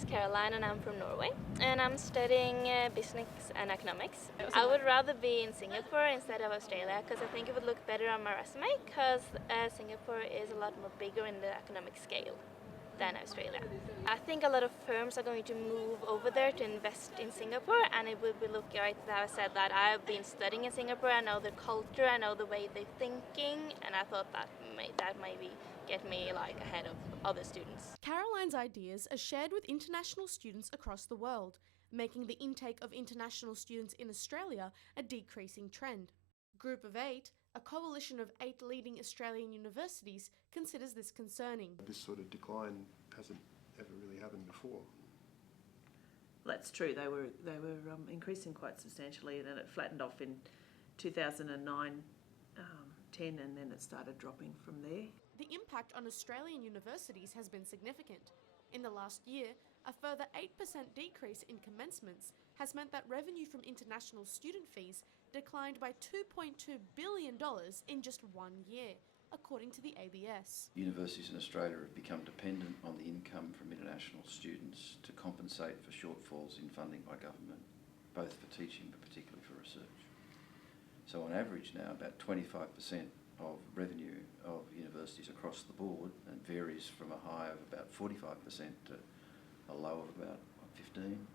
is Caroline and I'm from Norway, and I'm studying business and economics. I would rather be in Singapore instead of Australia because I think it would look better on my resume because Singapore is a lot more bigger in the economic scale than Australia. I think a lot of firms are going to move over there to invest in Singapore, and it would be look right that I said that I've been studying in Singapore, I know the culture, I know the way they're thinking, and I thought that maybe get me like ahead of other students. Caroline's ideas are shared with international students across the world, making the intake of international students in Australia a decreasing trend. Group of 8, a coalition of 8 leading Australian universities, considers this concerning. This sort of decline hasn't ever really happened before. That's true. They were increasing quite substantially, and then it flattened off in 2009, 10, and then it started dropping from there. The impact on Australian universities has been significant. In the last year, a further 8% decrease in commencements has meant that revenue from international student fees declined by $2.2 billion in just 1 year, according to the ABS. Universities in Australia have become dependent on the income from international students to compensate for shortfalls in funding by government, both for teaching but particularly for research. So on average now, about 25% of revenue of universities across the board, and varies from a high of about 45% to a low of about 15.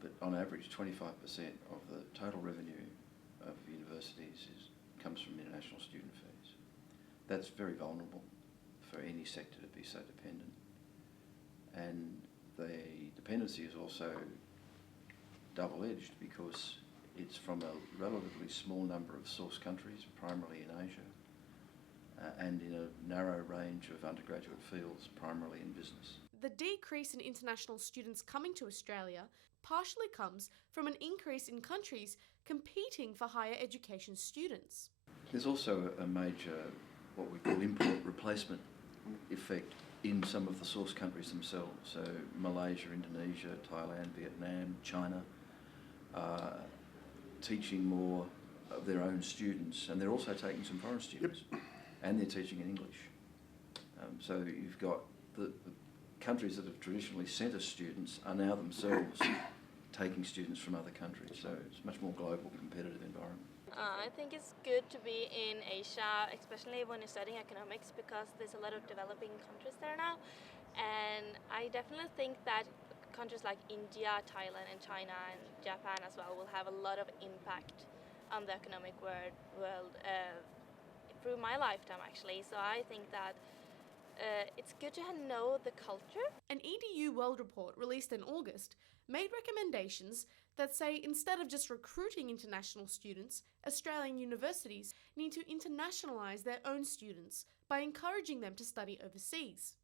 But on average, 25% of the total revenue of universities comes from international student fees. That's very vulnerable for any sector to be so dependent. And the dependency is also double-edged because it's from a relatively small number of source countries, primarily in Asia, and in a narrow range of undergraduate fields, primarily in business. The decrease in international students coming to Australia partially comes from an increase in countries competing for higher education students. There's also a major, what we call import replacement effect in some of the source countries themselves. So Malaysia, Indonesia, Thailand, Vietnam, China, teaching more of their own students, and they're also taking some foreign students, and they're teaching in English. So you've got the countries that have traditionally sent us students are now themselves taking students from other countries, so it's a much more global competitive environment. I think it's good to be in Asia, especially when you're studying economics, because there's a lot of developing countries there now, and I definitely think that countries like India, Thailand and China and Japan as well will have a lot of impact on the economic world through my lifetime actually. So I think that it's good to know the culture. An EDU World Report released in August made recommendations that say instead of just recruiting international students, Australian universities need to internationalise their own students by encouraging them to study overseas.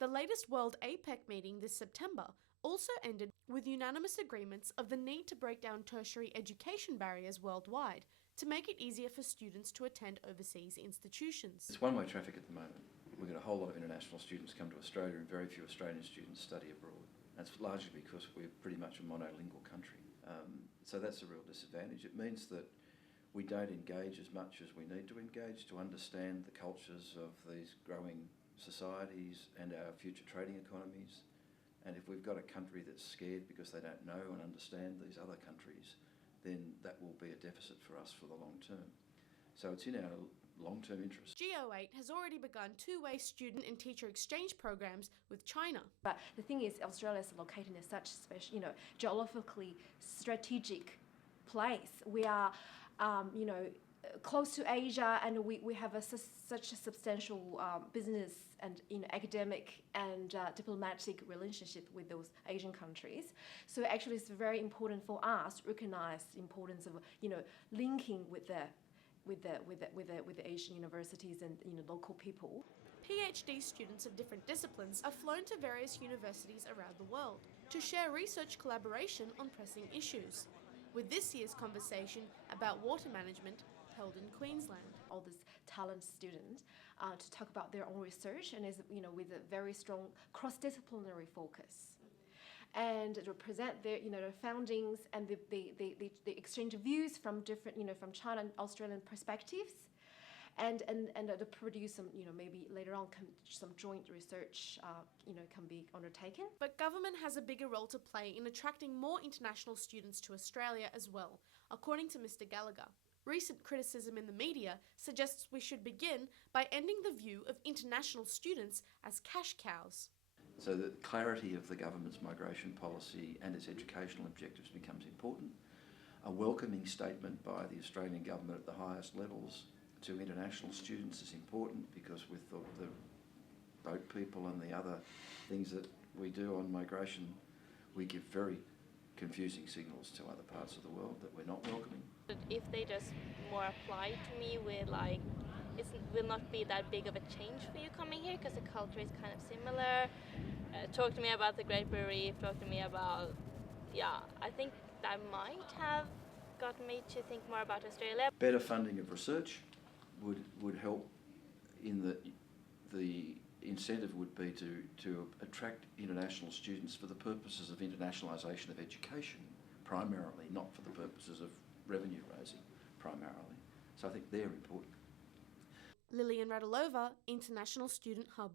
The latest World APEC meeting this September also ended with unanimous agreements of the need to break down tertiary education barriers worldwide to make it easier for students to attend overseas institutions. It's one-way traffic at the moment. We've got a whole lot of international students come to Australia and very few Australian students study abroad. That's largely because we're pretty much a monolingual country. So that's a real disadvantage. It means that we don't engage as much as we need to engage to understand the cultures of these growing societies and our future trading economies. And if we've got a country that's scared because they don't know and understand these other countries, then that will be a deficit for us for the long term. So it's in our long-term interest. Go8 has already begun two-way student and teacher exchange programs with China. But the thing is, Australia is located in such special, geographically strategic place. We are, close to Asia, and we have such a substantial business and academic and diplomatic relationship with those Asian countries. So actually, it's very important for us to recognize the importance of linking with the Asian universities and local people. PhD students of different disciplines are flown to various universities around the world to share research collaboration on pressing issues, with this year's conversation about water management held in Queensland. All these talent students to talk about their own research and with a very strong cross-disciplinary focus, and to present their their foundings and the exchange of views from different from China and Australian perspectives, to produce some, maybe later on some joint research, can be undertaken. But government has a bigger role to play in attracting more international students to Australia as well, according to Mr. Gallagher. Recent criticism in the media suggests we should begin by ending the view of international students as cash cows. So the clarity of the government's migration policy and its educational objectives becomes important. A welcoming statement by the Australian government at the highest levels to international students is important, because with the boat people and the other things that we do on migration, we give very confusing signals to other parts of the world that we're not welcoming. If they just more apply to me with it will not be that big of a change for you coming here, because the culture is kind of similar. Talk to me about the Great Barrier Reef, talk to me about, I think that might have gotten me to think more about Australia. Better funding of research would help in that the incentive would be to attract international students for the purposes of internationalisation of education primarily, not for the purposes of revenue raising primarily. So I think they're important. Lillian Radilova, International Student Hub.